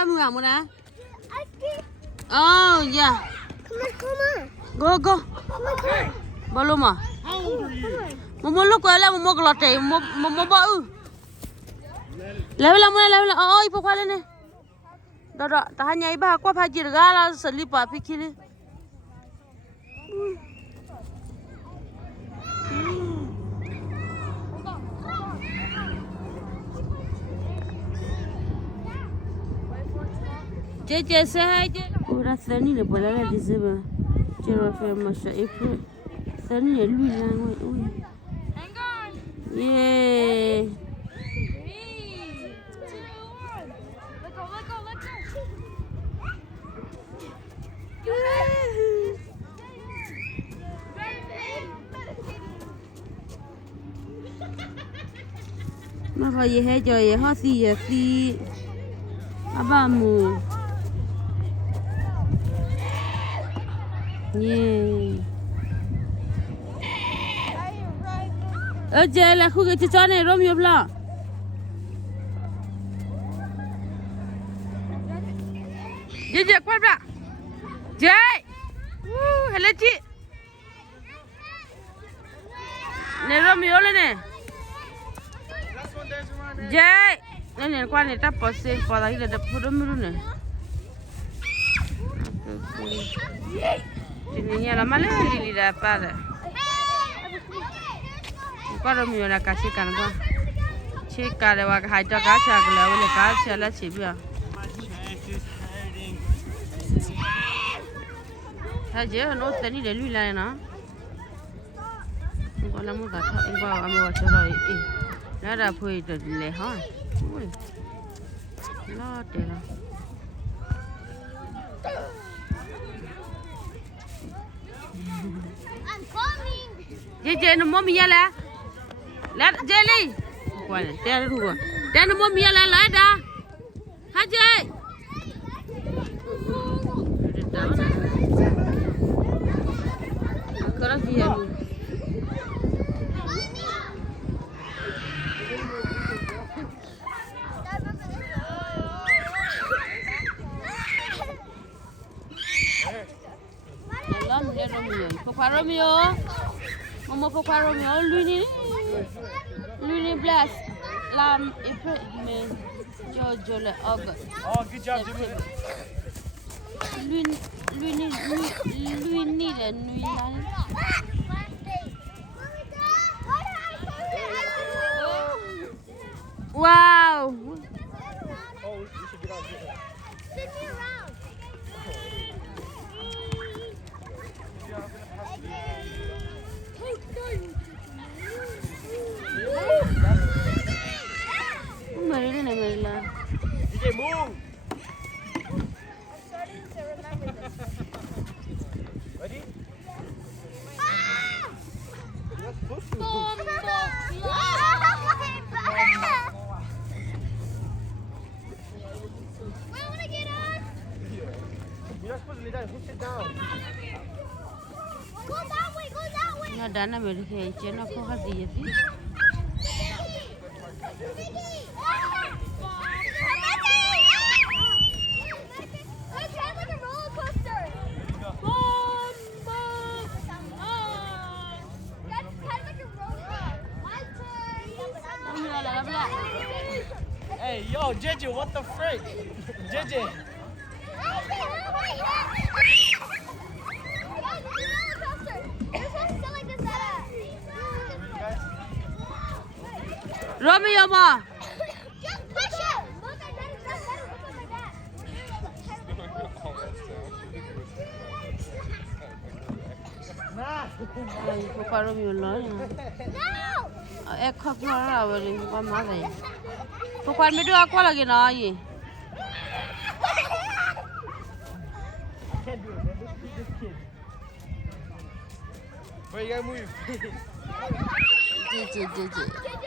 pa mua mo na? Oh, yeah. Come on. Go. Come on. Bolo mo. How old are you? Mo lo ko la mo ko lote mo ba u. Level mo level. Oh, ipo kwale ne. Dodo, tahanya iba kwa phaji gala salipa pikili. Je sahaja. Ora sani le bola la diseba. Jero fe masha ipo. Sani le lui la ngoi. Hang on. Yeah. 3, 2, 1. Let go. Mà phải gì hết rồi, họ xì. Aba mu. Yeah. Giờ là khu cái chỗ này rôm nhập là. Chị quay ra. Chị. Hello chị. Này rôm nhập lên nè. Chị. Này qua này ta bỏ xe qua đây là đập rôm nhập nè. Chị nhà là malay lili dah pada. Kau rumi orang kasih kan kau. Cik kalau wak haja kasih kalau boleh kasih lah cipia. Saja, no tadi dah lui lah na. Kau lama dah tak, kau ambil waktu lagi. Dah dah pun dah leh ha. Lah deh. Je no mom yala. La jeli. Kwale, tere ruwa. Teno mom yala la da. Haje. Kara fiya. Lam dia Romeo. Papa Romeo. Mama papa Romeo lui ni bless lam April May June August. Oh, good job, Jimmy. Lui ni le nui la. Wow. Oh, we should get on Jimmy. Spin me around. Marila. DJ, move. I'm starting to remember this. Ready? You're supposed to. Wait, I want to get on. You're not supposed to lay down. Sit down. Go that way. Na dana merike chena ko hadi yati. Hey, yo, JJ, what the frick? JJ. Romeo ma. Just push it. Look at that. Look at that. Ay, papa Romeo lo. No. Ek khóc nó là bởi qua má này. Phụ quan mới đưa qua là cái nó gì? Can't do it, man. Look at this kid. Wait, you gotta move. Chị. JJ,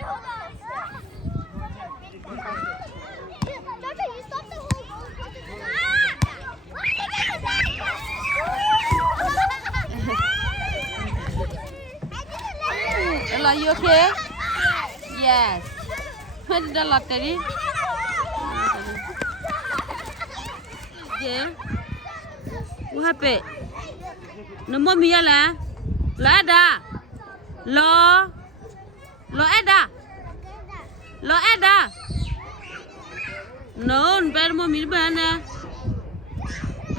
hold on. Jojo, you stop the whole roller coaster. Are you okay? Yes. What did I lock it? je. What happened? No more me la. Lada. Lo. Lo Ada. Lo Ada. No, better more me bana.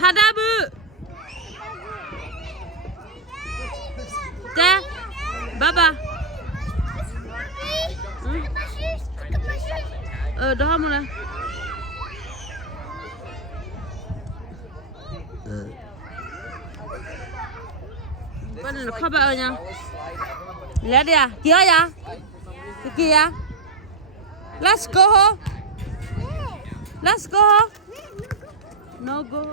Hadabu. Da. Baba. Đó mà nè. Bên này khó bợ nha. Lẹ đi à? Kia à? Cái kia. Let's go. Let's go. No go.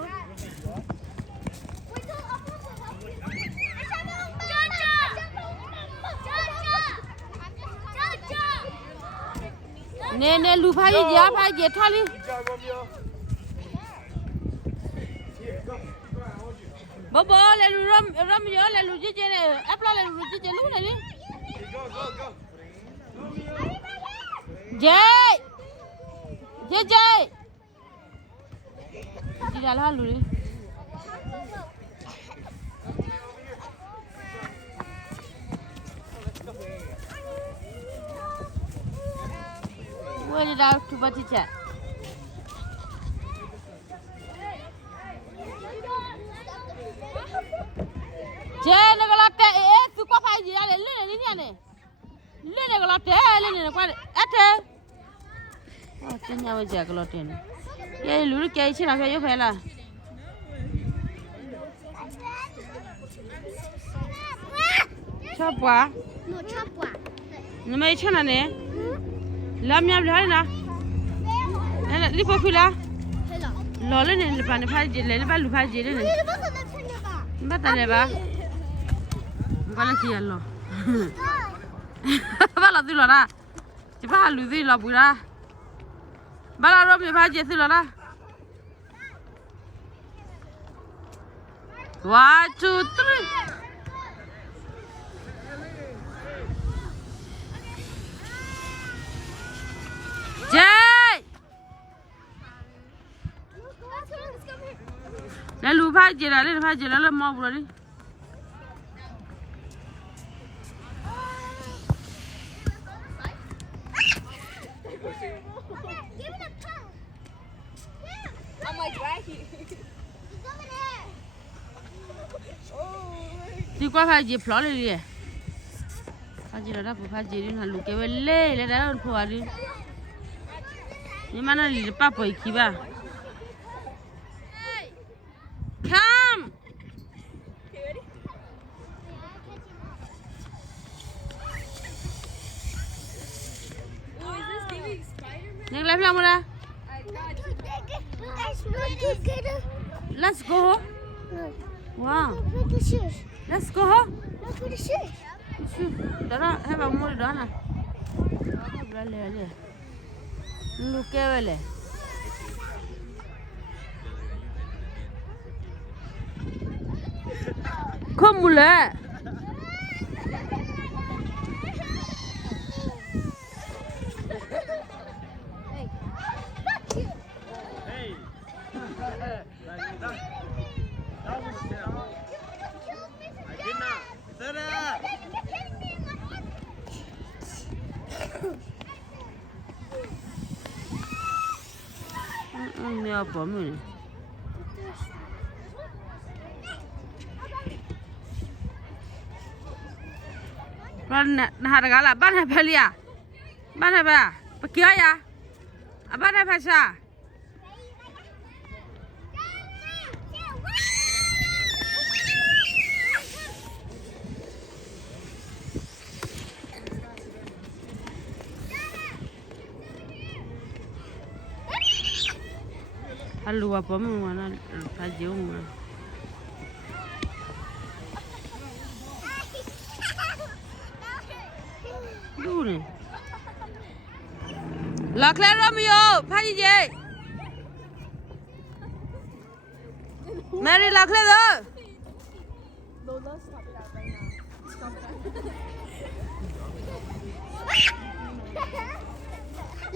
Nè lù phá gì thả đi. Bố lên lù ram giờ lên lù chi này, ép lên lù chi lúc này đi. Jay. Đi ra là lù đi. Where did I to what it? Jay, nó gọi là tụi có phải gì đây lên đi này. Lên này gọi là lên này qua thế. Cái nhà bây giờ gọi là tiền. Cái lúa cái chỉ là cái phải là. Chop quá. Nó chop quá. Nó mấy chân này nè. Làm nhà bây giờ nè. Đi phố phi la. Lò lên này là phải gì lên phải lụp phải gì lên này. Bắt tay này ba. Bắt là gì lò. Bắt là gì lò ra. Chỉ phải lụp gì lò bự ra. Bắt là rồi mình phải gì lò ra. 1, 2, 3. Jay! Lên lù phá gì là mau rồi đi. Đi qua phá gì phở đi đi. Phá gì là phá gì đi là lù cái bên lê đó phở đi. Nhưng mà nó lì pa bồi kì ba. Come. Neng live lang mo na. Let's go. Wow. Let's go. Tara, have a more done. Look at it. Come on. Nè bỏ mình. Ban na daga la ban ha phalia. Ban ha ba. Ba kia ya. Ban ha phasa. Alu apa mana kajau mana. Dulu ni. Lakler Romeo, pagi je. Mary lakler tu. Lola, stop that right now. Stop that.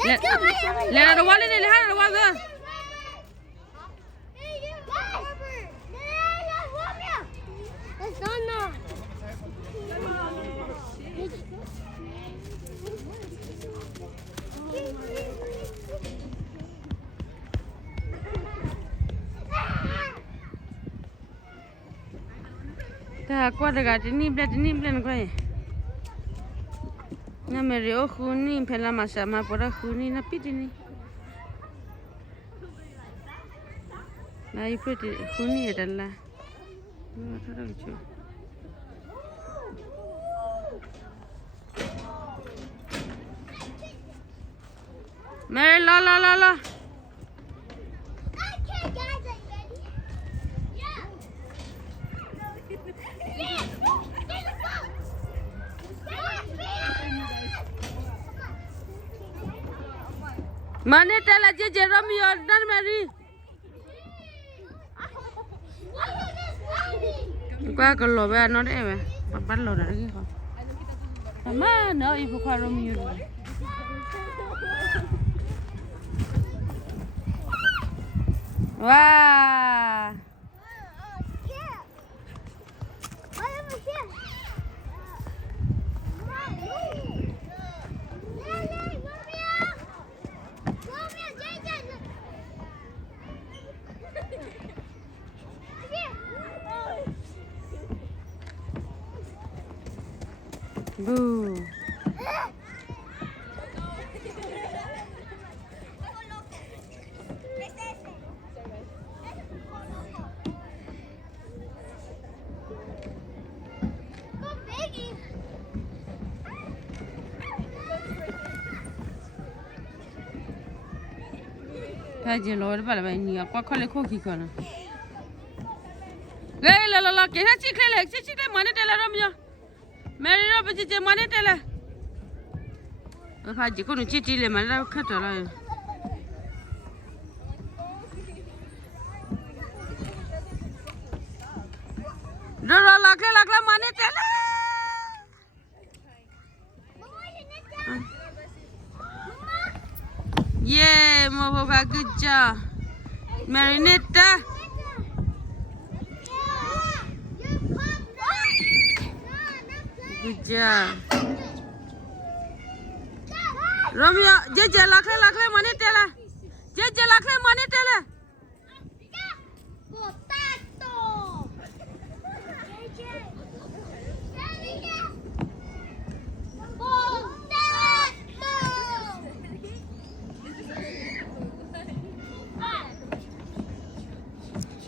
Let's go. Le ada wali ni, le ada wali. ta qua được cái ní lên coi nhà mẹ rồi khu ní phải làm sao mà bỏ ra khu ní nó biết đi này phải khu ní ở là mẹ lo Mane tela je Romeo dan Mary. Qua con lò bé nó đấy mà. Bắt lò đấy cái con. Mà nó ibu qua Romeo. Wow. Boo. Phải chỉ nói bảo là vậy nhiều quá khó lấy khô kì còn. Gai la cái hết chiếc này mà nè là Romeo. Mary nó bây giờ mà nè là. Phải chỉ có một chiếc này mà nó khát rồi. Rồi lạc là mà nè là. Yeah, Moboka, good job. Marinetta. Good job. Romeo, JJ, lakle, manitela. JJ, lakle, manitela.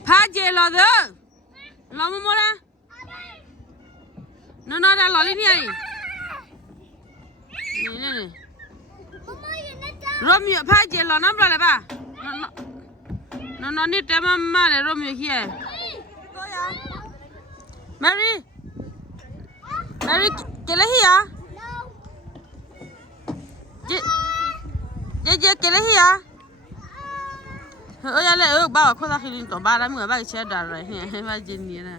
Phaje lo đó, lo mua ra, nó ra lo lên này, này, Romeo phaje lo nắm ra lại ba, nó nít cái mà để Romeo kia, Mary, cái lấy gì à? Chị cái lấy gì à? Ôi là bảo cô ta khi lên tổ ba đã mưa ba chơi đàn rồi nè ba trên này nè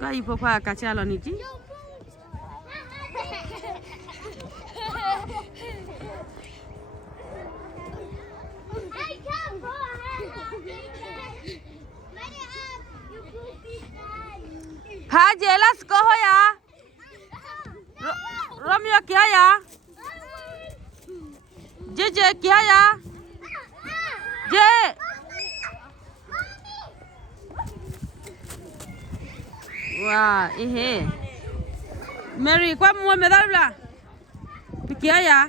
có gì phụ khoa cả cha lo nít chứ Pha je let's go ya Romeo क्या या जे क्या या जे वाह ये Mary qua mua mẹ đâu là क्या या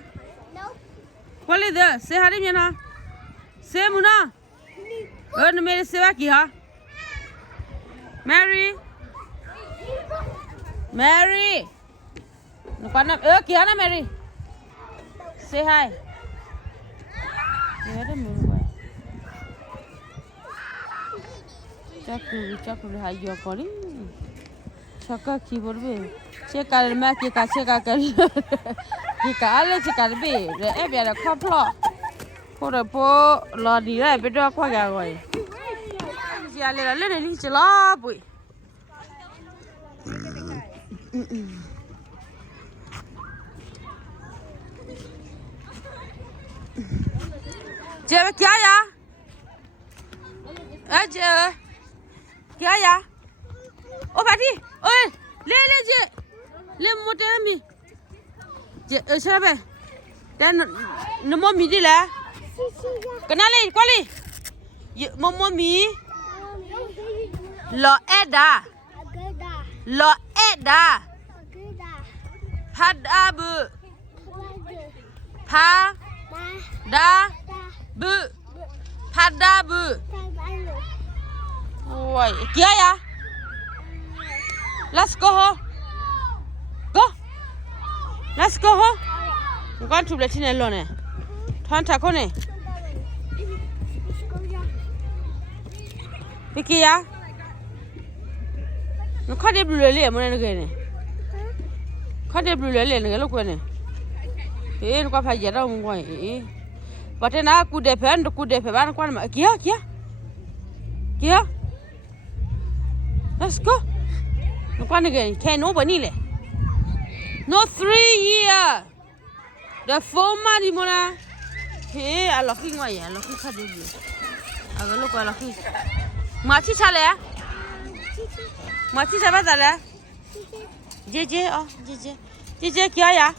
qua lấy được xe hai đứa nha xe muốn à nó Mary xe ba kia Mary nó quan năm kia na Mary say hi nhớ đến mình vậy chắc cứ hai giờ có đi chắc khi bố về che cả mẹ kia cả che cả cái cả lên che cả bể rồi em bây giờ khóc lo cô rồi bố lo đi rồi bây giờ qua nhà rồi giờ lên đi chơi lo bụi Chị kia ya? Chị kia ya? Ô bà đi, ôi, lên chị, lên một cái mi, chị sao vậy? Đây nó mua mì đi là, cái nào lên qua đi mò mì lo eda pa da bu pa da bu pa da bu ôi kia ya let's go ho go let's go ho con chụp lại trên này luôn này thoăn thả con này cái kia nó khó đẹp lười liền mà này này khó đẹp lười liền cái lúc này nó có phải gì đâu không quay và thế nào cú đẹp phải bán quan mà kia let's go nó quan này cái nó bẩn nè no 3 year the 4 month đi mona he alo khi ngoài alo khi khá đi à cái lúc alo khi mà chi cha lẽ mà chi cha bao giờ lẽ Ji Ji kia ya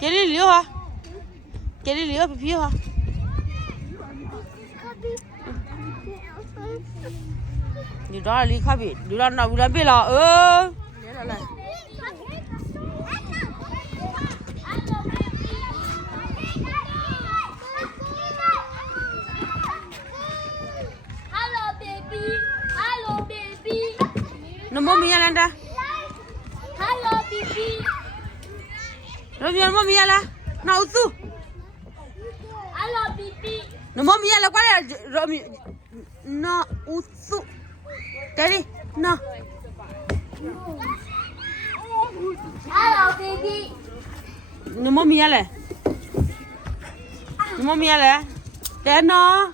kia đi liêu hả kia đi liêu bị hả điều đó là lý khác biệt điều đó nào biết là nó mua mì ăn đã Hello baby nó mua mì ăn là nào usu Hello baby nó mua mì ăn là quá là rồi mì nó usu cái đi nó Hello baby nó mua mì ăn là cái nó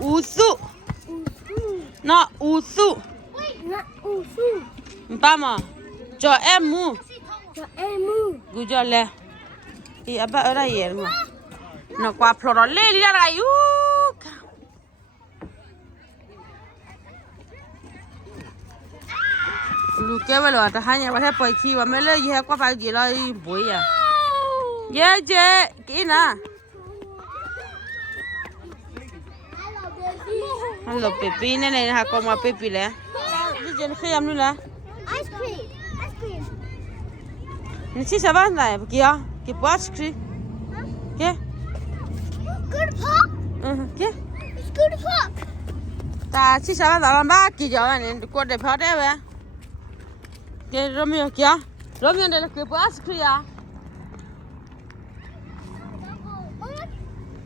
usu nó usu ba mà cho em mua cứ cho lẹ thì à ba ở đây vậy mà nó qua phở nó lên đi ra đây lu cái vậy là ta hai nhà bắt hết bồi chi và mấy lấy gì hết qua phải gì là bồi à yeah chị kỹ nè hello baby này ha con mà baby lẹ đi chơi khi em luôn nè Ice cream你吃啥饭来？给啊，给不爱吃，给， Good pop 给， It's good pop ta吃啥饭咱们把给叫完呢，过得漂亮呗。给肉面给啊，肉面的给不爱吃呀。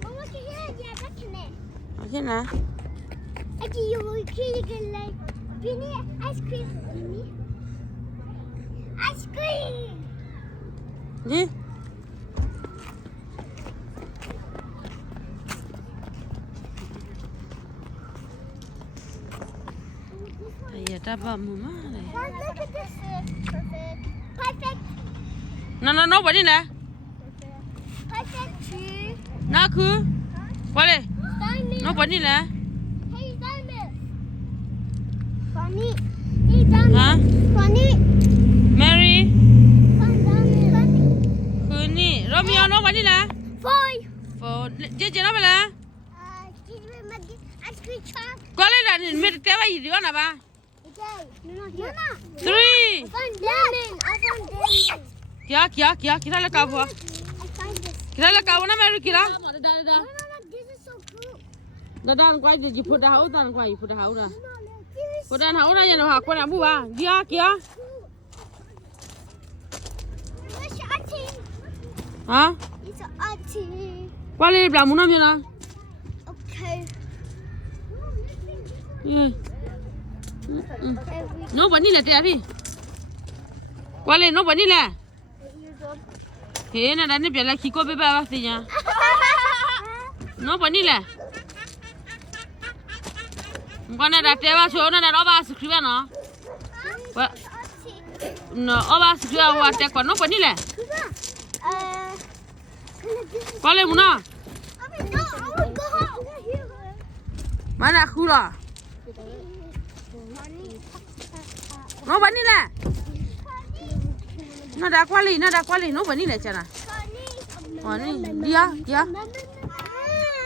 Mama kaya dia kat ni OK nè. Aji you kiri gelai Bini ice cream Bini Ice cream Đi. Ayah dah bawa mama. Look at this Perfect No, bani nè. Perfect tree Na cứ. Qua đây. Diamond No bani nè. Hey diamond Funny Hey diamond Hả? Funny Mary. Funny Kuni. Romeo no bani nè. Five Chị nó phải là. Give me ice cream truck Qua đây là mình té vào gì đó nè ba. Okay Nana 3. I found diamond Kira là cabo. I find this Kira là cabo na Mary kira. No, this is so cool Đã đang quay gì phụ đã hậu đang quay phụ đã hậu nè. This is Phụ đã hậu ra nhà nào học con nào bu ba. Kia. It's auntie Hả? It's auntie Qua đây làm muốn làm gì nào? Okay Nó vẫn đi là trẻ đi. Qua đây nó vẫn đi là. Thế là đánh biết là khi có bé ba thì nhá. Nó vẫn đi là. Con này đặt trẻ ba số này nó ba script nó. Nó ba script qua trẻ con nó vẫn đi là. Qua đây muốn nào? Mà là khu rồi. Nó vẫn đi là. Nó đã qua lì, nó vẫn đi là chả nào. Wani dia.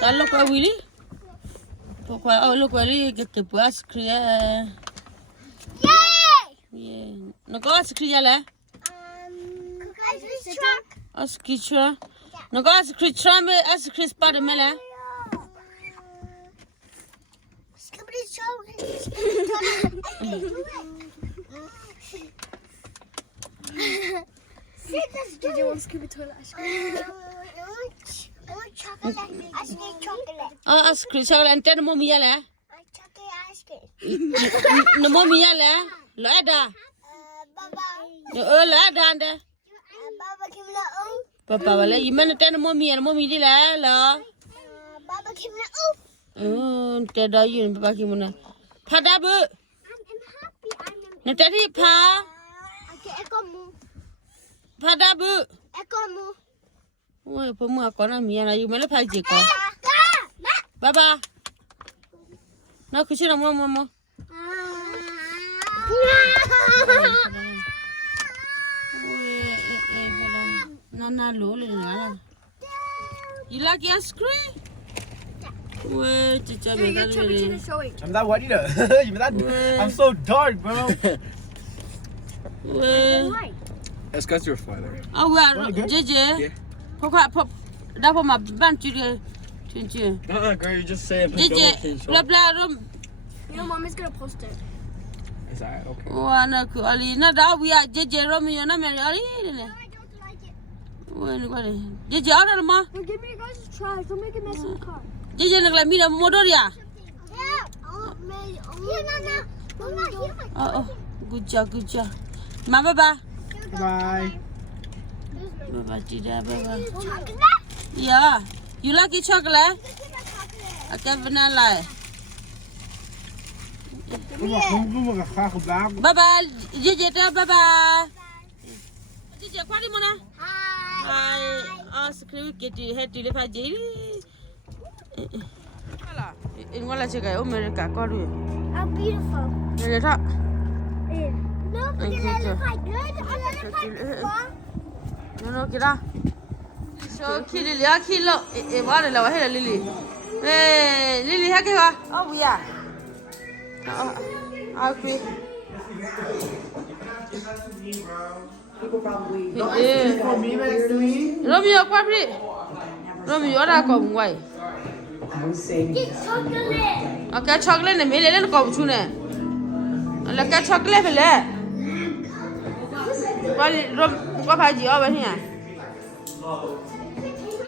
Ta lo kwa wili. Kwa lo kwa li ke puas kriya. Yeah. No go as kriya le. As kriya. No go as kriya me as kriya spot me le. Did you want scuba toilet ice cream? I want chocolate. I need chocolate. As kriya chocolate and mommy le. I chocolate ice cream. No mommy le. Lo ada. Baba. No lo ada ande. Baba give me the Papa wala imane ten mommy and mommy di la lo. Baba give me the Te da yun papa ki muna. Phada bu. I'm happy. Na te thi pha. Okay, echo mu. Phada bu. Echo mu. Oi pa mu ko na mi na yu mele pha ji ko. Baba. Na ku chi na mo. Nana lo le na. You like ice cream? Wait, chicha be da le. I'm that what you know. I'm so dark, bro. Wait. That's because you're father. Oh, well, JJ. Pop. That for my band to the. Girl, you just saying. JJ, blah blah room. Your mom is gonna post it. It's alright, okay. Oh, na ku ali na da we are JJ Romeo na me ali. I don't like it. When JJ order ma. Well, give me you guys' trash. Don't make a mess in the car. JJ na la mi da motor ya. Yeah. Oh, man. Here, Mama, here. Oh, good job. Ma baba. Bye. Baba tidak baba. Chocolate? Yeah. You like it chocolate? Chocolate. Okay, vanilla. We gaan vandaag. Baba, JJ ta baba. JJ kwani mona? Hi. Hi. Screw get you head to the page. Wala. In wala chega America ko ru. How beautiful. JJ ta. Look, Thank you, it sir. looks like good. No kira. So kili ya kilo. Wala la wa hela Lily. Lily hake wa. Oh yeah. Okay. Romeo, kwapri. Romeo, ora ko ngwai. It's chocolate. Okay, chocolate ne mele le ko chu ne. La ka chocolate le. Wali rom ko pha ji o ba hiya.